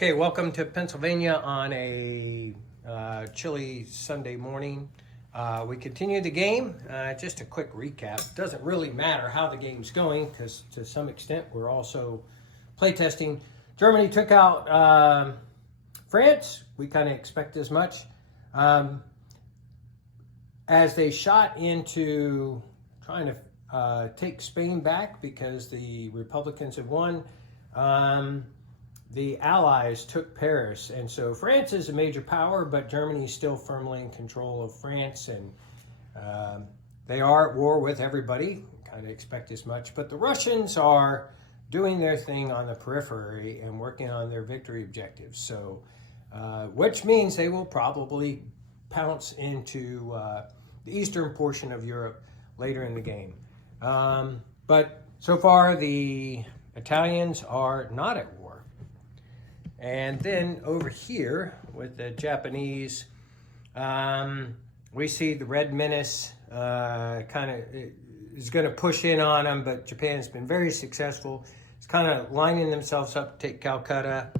Okay, welcome to Pennsylvania on a chilly Sunday morning. We continue the game. Just a quick recap. Doesn't really matter how the game's going because to some extent we're also playtesting. Germany took out France. We kind of expect as much. As they shot into trying to take Spain back because the Republicans had won, the Allies took Paris, and so France is a major power, but Germany is still firmly in control of France, and they are at war with everybody. Kind of expect as much, but the Russians are doing their thing on the periphery and working on their victory objectives. So, which means they will probably pounce into the eastern portion of Europe later in the game. But so far, the Italians are not at war. And then over here with the Japanese, we see the Red Menace kind of is going to push in on them, but Japan's been very successful. It's kind of lining themselves up to take Calcutta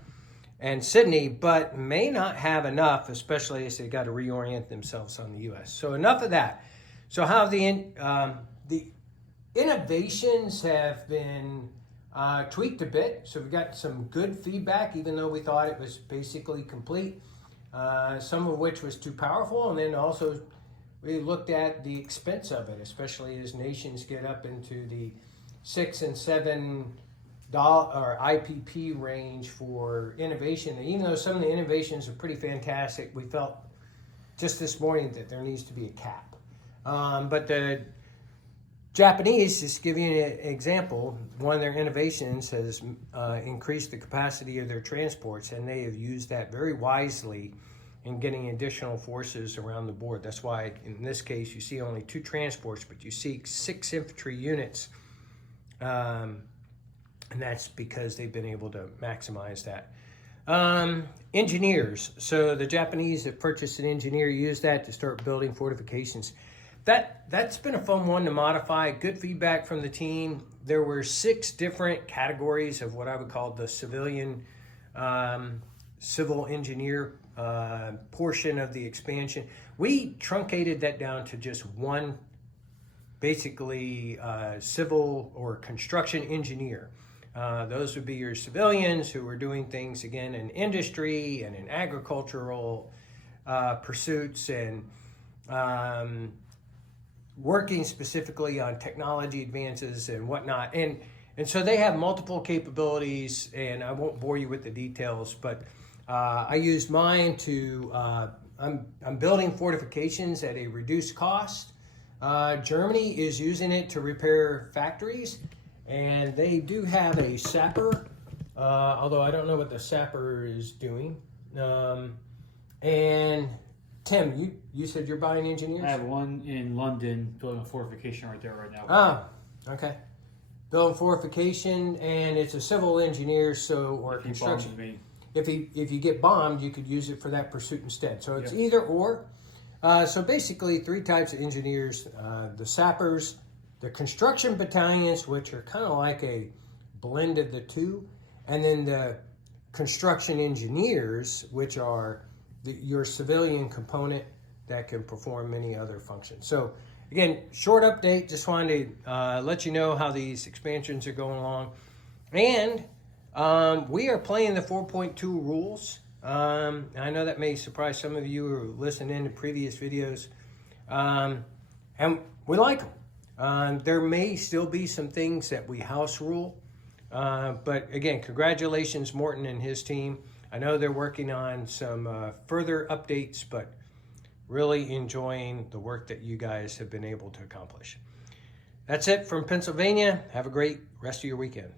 and Sydney, but may not have enough, especially as they got to reorient themselves on the U.S. So enough of that. So how the innovations have been tweaked a bit, so we got some good feedback, even though we thought it was basically complete. Some of which was too powerful, and then also we looked at the expense of it, especially as nations get up into the $6 and $7 or IPP range for innovation. And even though some of the innovations are pretty fantastic, we felt just this morning that there needs to be a cap. But the Japanese, just to give you an example, one of their innovations has increased the capacity of their transports, and they have used that very wisely in getting additional forces around the board. That's why in this case you see only 2 transports, but you see 6 infantry units, and that's because they've been able to maximize that. Engineers. So the Japanese have purchased an engineer, used that to start building fortifications. That's been a fun one to modify. Good feedback from the team. There were 6 different categories of what I would call the civilian, civil engineer portion of the expansion. We truncated that down to just one, basically civil or construction engineer. Those would be your civilians who are doing things, again, in industry and in agricultural pursuits and working specifically on technology advances and whatnot. And so they have multiple capabilities, and I won't bore you with the details, but I used mine to, I'm building fortifications at a reduced cost. Germany is using it to repair factories, and they do have a sapper, although I don't know what the sapper is doing. And Tim, you said you're buying engineers? I have one in London building a fortification right there right now. Ah, okay. Building fortification, and it's a civil engineer, or construction. If you get bombed, you could use it for that pursuit instead. So it's either or. So basically 3 types of engineers: the sappers, the construction battalions, which are kind of like a blend of the two, and then the construction engineers, which are your civilian component that can perform many other functions. So again, short update, just wanted to let you know how these expansions are going along. And we are playing the 4.2 rules. I know that may surprise some of you who are listening to previous videos. And we like them. There may still be some things that we house rule. But again, congratulations, Morton and his team. I know they're working on some further updates, but really enjoying the work that you guys have been able to accomplish. That's it from Pennsylvania. Have a great rest of your weekend.